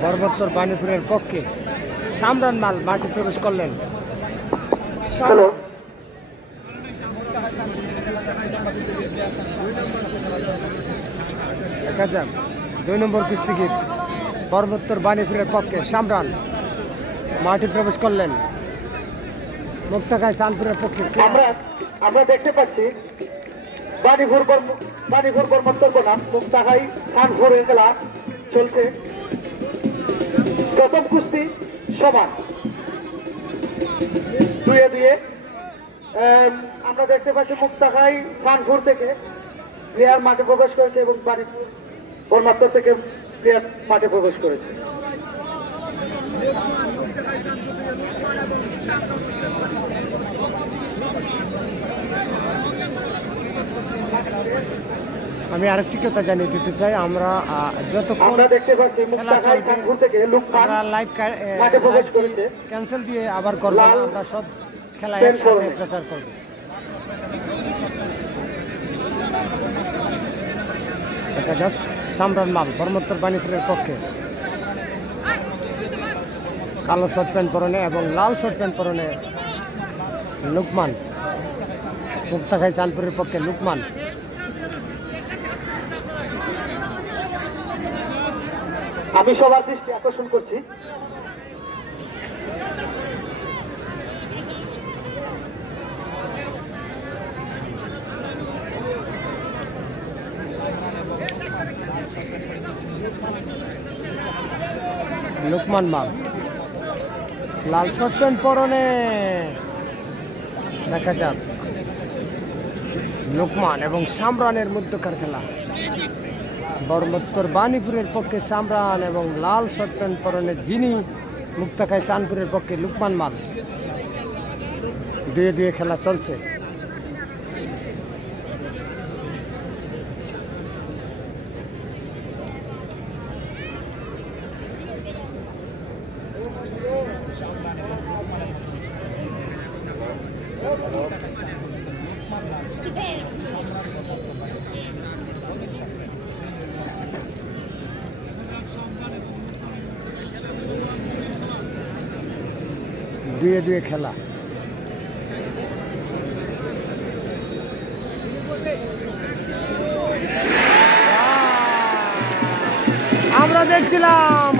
সর্বোত্তর বাণীপুরের পক্ষে সামরান মাল মাঠে প্রবেশ করলেন। দেখা যাক 2 নম্বর কুস্তিগির সর্বোত্তর বাণীপুরের পক্ষে সামরান মাঠে প্রবেশ করলেন। মুক্তাগাই চাঁদপুরের পক্ষে আমরা দেখতে পাচ্ছি বাণীপুর বর্মত্তর বনাম মুক্তাগাই চাঁদপুরের খেলা চলছে। প্রথম কুস্তি সমান 2-2। আমরা দেখতে পাচ্ছি মুক্তাগাই চাঁদপুর থেকে প্লেয়ার মাঠে প্রবেশ করেছে এবং বাণীপুর বর্মত্তর থেকে প্লেয়ার মাঠে প্রবেশ করেছে। আমি আরেকটি কথা জানিয়ে দিতে চাই, আমরা আমরা দেখতে পাচ্ছি মুক্তাগাই চাঁদপুর থেকে লুকমান লাইভ মাঠে প্রবেশ করেছে। ক্যান্সেল দিয়ে আবার করব, আমরা সব খেলা একসাথে প্রচার করব। দেখা যাক সামরান মাল বর্মত্তর বাণীপুরের পক্ষে কালো শর্ট প্যান্ট পরনে এবং লাল শর্ট প্যান্ট পরনে লুকমান। মুক্তাগাই চাঁদপুরের পক্ষে লুকমান। আমি সবার দৃষ্টি আকর্ষণ করছি লুকমান মাল লাল শর্ট প্যান্ট পরনে। দেখা যাক লুকমান এবং সামরানের মধ্যকার খেলা। বর্মত্তর বাণীপুরের পক্ষে সামরান এবং লাল শর্ট প্যান্ট পরনে যিনি মুক্তাগাই চাঁদপুরের পক্ষে লুকমান মাল। 2-2 খেলা চলছে। দুয়ে খেলা। আমরা দেখছিলাম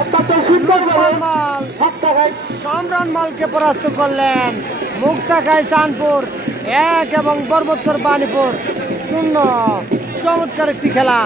সামরান মালকে পরাস্ত করলেন মুক্তাগাই চাঁদপুর 1 এবং বর্মত্তর বাণীপুর 0। চমৎকার একটি খেলা।